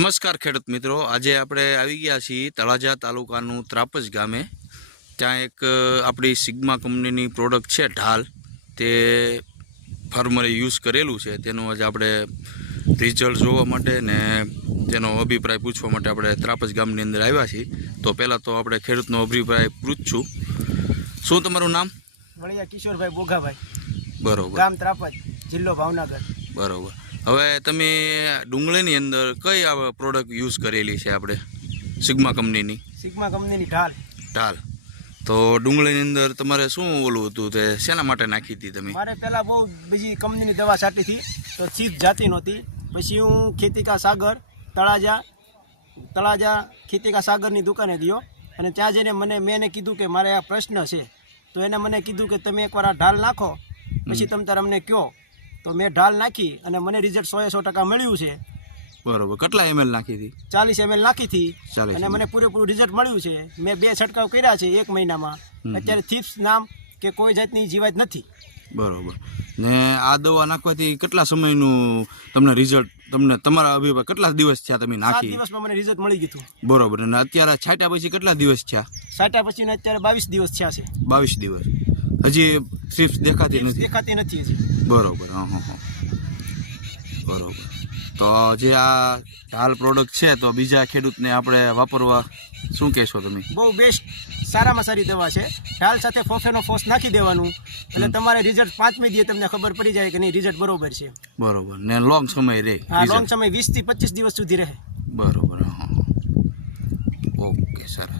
નમસ્કાર ખેડૂત મિત્રો, આજે આપણે આવી ગયા છીએ તળાજા તાલુકાનું ત્રાપજ ગામે. ત્યાં એક આપણી સિગ્મા કંપનીની પ્રોડક્ટ છે ઢાલ, તે ફાર્મરે યુઝ કરેલું છે. તેનું આજે આપણે રિઝલ્ટ જોવા માટે ને તેનો અભિપ્રાય પૂછવા માટે આપણે ત્રાપજ ગામની અંદર આવ્યા છીએ. તો પહેલાં તો આપણે ખેડૂતનો અભિપ્રાય પૂછશું. શું તમારું નામ? વળિયા કિશોરભાઈ બોઘાભાઈ. બરોબર. ગામ ત્રાપજ, જિલ્લો ભાવનગર. બરોબર. હવે તમે ડુંગળીની અંદર કઈ આ પ્રોડક્ટ યુઝ કરેલી છે આપણે સિગ્મા કંપનીની? સિગ્મા કંપનીની ઢાલ. ઢાલ. તો ડુંગળીની અંદર તમારે શું ઓલું હતું, તે શેના માટે નાખી હતી તમે? મારે પહેલાં બહુ બીજી કંપનીની દવા છાંટી હતી, તો ચીજ જાતી નહોતી. પછી હું ખેતિકા સાગર તળાજા ખેતિકા સાગરની દુકાને ગયો અને ત્યાં જઈને મેં એને કીધું કે મારે આ પ્રશ્ન છે. તો એને મને કીધું કે તમે એકવાર આ ઢાલ નાખો, પછી તમે તારે અમને કહો. તો મેં ઢાલ નાખી અને મને રિઝલ્ટ 100% મળ્યું છે. બરોબર. કેટલા ml નાખી હતી? 40 ml નાખી હતી અને મને પૂરેપૂરું રિઝલ્ટ મળ્યું છે. મેં 2 છંટકાવ કર્યા છે 1 મહિનામાં. અત્યારે થીપ્સ નામ કે કોઈ જાતની જીવાત નથી. બરોબર. ને આ દવા નાખવાથી કેટલા સમયનું તમને રિઝલ્ટ, તમારા અભિપ્રાય કેટલા દિવસ થયા તમે નાખી? 7 દિવસમાં મને રિઝલ્ટ મળી ગયું. બરોબર. અને અત્યારે છાંટ્યા પછી કેટલા દિવસ થયા? છાંટ્યા પછી અત્યારે 22 દિવસ થયા છે. 22 દિવસ. હજી થીપ્સ દેખાતી નથી હજી. બરોબર. હા. બરોબર. તો જે આ ઢાલ પ્રોડક્ટ છે, તો બીજા ખેડૂતને આપણે વાપરવા શું કહેશો તમે? બહુ બેસ્ટ, સારામાં સારી દવા છે. ઢાલ સાથે ફોફેનોફોસ નાખી દેવાનું એટલે તમારે રિઝલ્ટ 5મે દિવસે તમને ખબર પડી જાય કે નહીં રિઝલ્ટ બરોબર છે. બરોબર. ને લોંગ સમય રહે? હા, લોંગ સમય 20 થી 25 દિવસ સુધી રહે. બરોબર. હા. ઓકે, સરસ.